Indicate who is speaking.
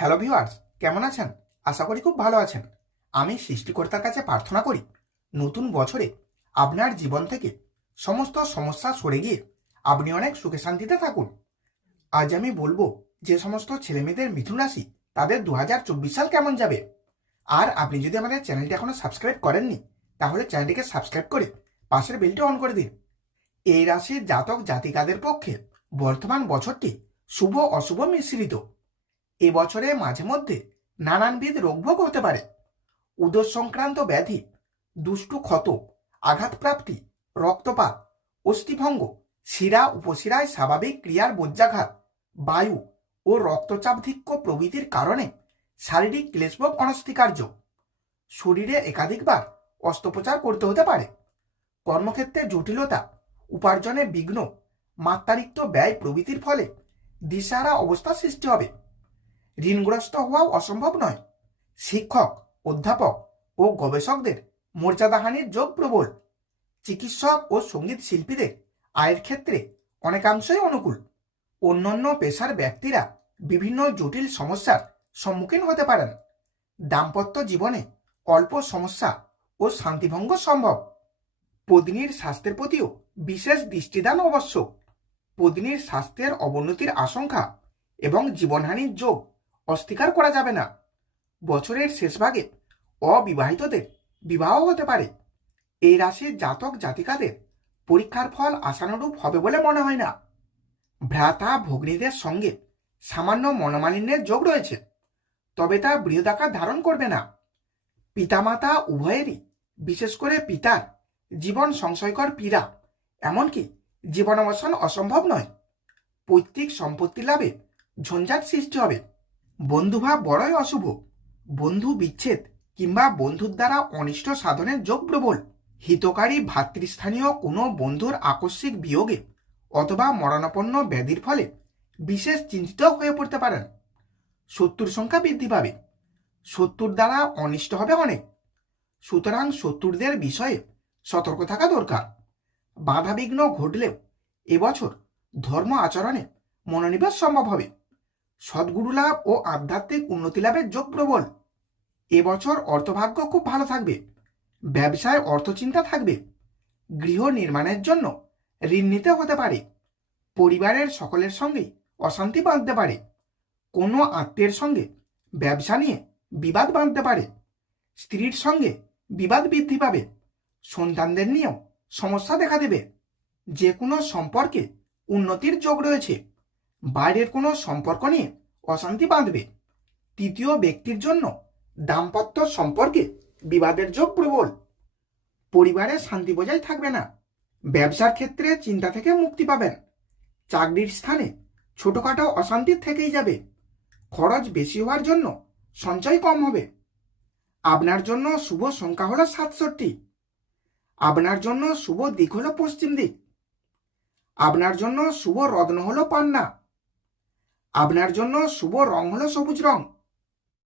Speaker 1: Hello viewers কেমন আছেন? আশা করি খুব ভালো আছেন। আমি সৃষ্টিকর্তার কাছে প্রার্থনা করি, নতুন বছরে আপনার জীবন থেকে সমস্ত সমস্যা সরে গিয়ে আপনি অনেক সুখে শান্তিতে থাকুন। আজ আমি বলব যে সমস্ত ছেলেমেয়েদের মিথুন রাশি তাদের দু হাজার চব্বিশ সাল কেমন যাবে। আর আপনি যদি আমাদের চ্যানেলটি এখনও সাবস্ক্রাইব করেননি, তাহলে চ্যানেলটিকে সাবস্ক্রাইব করে পাশের বেলটি অন করে দিন। এই রাশির জাতক জাতিকাদের পক্ষে বর্তমান বছরটি শুভ অশুভ মিশ্রিত। এ বছরে মাঝে মধ্যে নানানবিধ রোগভোগ হতে পারে। উদর সংক্রান্ত ব্যাধি, দুষ্টু ক্ষত আঘাতপ্রাপ্তি, রক্তপাত, অস্থিভঙ্গ, শিরা, উপশিরায় স্বাভাবিক ক্রিয়ার বজ্রাঘাত, বায়ু ও রক্তচাপধিক্য প্রভৃতির কারণে শারীরিক ক্লেশভোগ অনস্বীকার্য। শরীরে একাধিকবার অস্ত্রোপচার করতে হতে পারে। কর্মক্ষেত্রে জটিলতা, উপার্জনে বিঘ্ন, মাত্রারিক্ত ব্যয় প্রভৃতির ফলে দিশারা অবস্থা সৃষ্টি হবে। ঋণগ্রস্ত হওয়াও অসম্ভব নয়। শিক্ষক, অধ্যাপক ও গবেষকদের মর্যাদাহানির যোগ প্রবল। চিকিৎসক ও সংগীত শিল্পীদের আয়ের ক্ষেত্রে অনেকাংশই অনুকূল। অন্যান্য পেশার ব্যক্তিরা বিভিন্ন জটিল সমস্যার সম্মুখীন হতে পারেন। দাম্পত্য জীবনে অল্প সমস্যা ও শান্তিভঙ্গ সম্ভব। পত্নীর স্বাস্থ্যের প্রতিও বিশেষ দৃষ্টিদান আবশ্যক পত্নীর স্বাস্থ্যের অবনতির আশঙ্কা এবং জীবনহানির যোগ অস্বীকার করা যাবে না। বছরের শেষভাগে অবিবাহিতদের বিবাহ হতে পারে। এই রাশির জাতক জাতিকাদের পরীক্ষার ফল আশানুরূপ হবে বলে মনে হয় না। ভ্রাতা ভগ্নীদের সঙ্গে সামান্য মনোমালিন্যের যোগ রয়েছে, তবে তা বৃহদাকার ধারণ করবে না। পিতামাতা উভয়েরই, বিশেষ করে পিতার, জীবন সংশয়কর পীড়া, এমনকি জীবনাবসান অসম্ভব নয়। পৈতৃক সম্পত্তি লাভে ঝঞ্ঝাট সৃষ্টি হবে। বন্ধুভাব বড়ই অশুভ। বন্ধু বিচ্ছেদ কিংবা বন্ধুর দ্বারা অনিষ্ট সাধনের যোগ প্রবল। হিতকারী ভাতৃস্থানীয় কোনো বন্ধুর আকস্মিক বিয়োগে অথবা মরণাপন্ন ব্যাধির ফলে বিশেষ চিন্তিত হয়ে পড়তে পারেন। শত্রুর সংখ্যা বৃদ্ধি পাবে। শত্রুর দ্বারা অনিষ্ট হবে অনেক। সুতরাং শত্রুদের বিষয়ে সতর্ক থাকা দরকার। বাধাবিঘ্ন ঘটলেও এবছর ধর্ম আচরণে মনোনিবেশ সম্ভব হবে। সদ্গুরু লাভ ও আধ্যাত্মিক উন্নতি লাভের যোগ প্রবল। এবছর অর্থভাগ্য খুব ভালো থাকবে। ব্যবসায় অর্থচিন্তা থাকবে। গৃহ নির্মাণের জন্য ঋণ নিতে হতে পারে। পরিবারের সকলের সঙ্গে অশান্তি বাঁধতে পারে। কোনো আত্মীয়ের সঙ্গে ব্যবসা নিয়ে বিবাদ বাঁধতে পারে। স্ত্রীর সঙ্গে বিবাদ বৃদ্ধি পাবে। সন্তানদের নিয়েও সমস্যা দেখা দেবে। যে কোনো সম্পর্কে উন্নতির যোগ রয়েছে। বাইরের কোনো সম্পর্ক নিয়ে অশান্তি বাঁধবে। তৃতীয় ব্যক্তির জন্য দাম্পত্য সম্পর্কে বিবাদের যোগ প্রবল। পরিবারে শান্তি বজায় থাকবে না। ব্যবসার ক্ষেত্রে চিন্তা থেকে মুক্তি পাবেন। চাকরির স্থানে ছোটখাটো অশান্তি থেকেই যাবে। খরচ বেশি হওয়ার জন্য সঞ্চয় কম হবে। আপনার জন্য শুভ সংখ্যা হলো সাতষট্টি। আপনার জন্য শুভ দিক হলো পশ্চিম দিক। আপনার জন্য শুভ রত্ন হলো পান্না। আপনার জন্য শুভ রং হলো সবুজ রং।